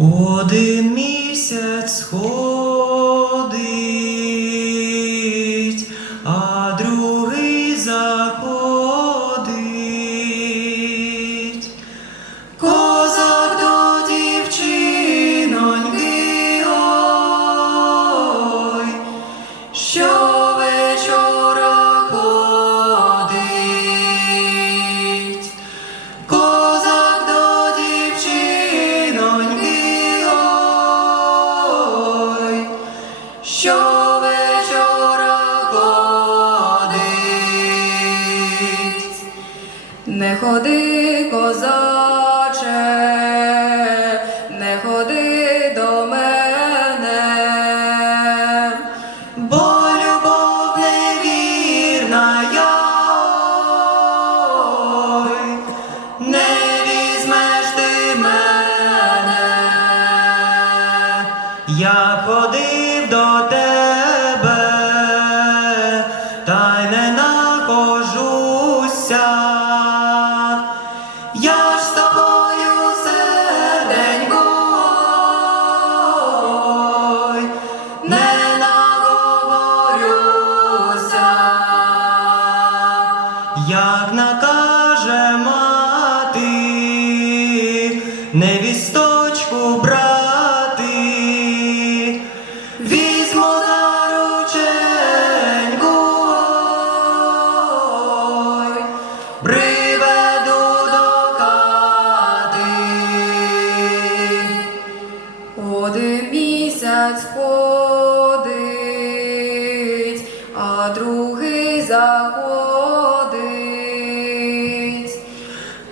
Один місяць сходить, Не ходи, козаче, не ходи до мене, Бо любов невірна, ой, не візьмеш ти мене, я ходив не наговорюся, як накаже мати, невісточку брати, візьму за рученьку, приведу до хати. один місяць ходить, другий заходить.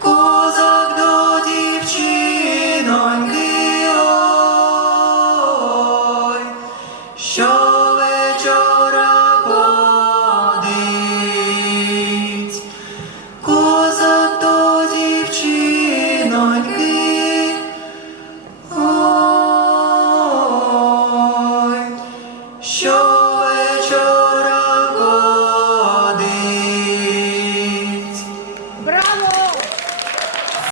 Козак до дівчиноньки, ой, що вечора ходить. Козак до дівчиноньки, ой, що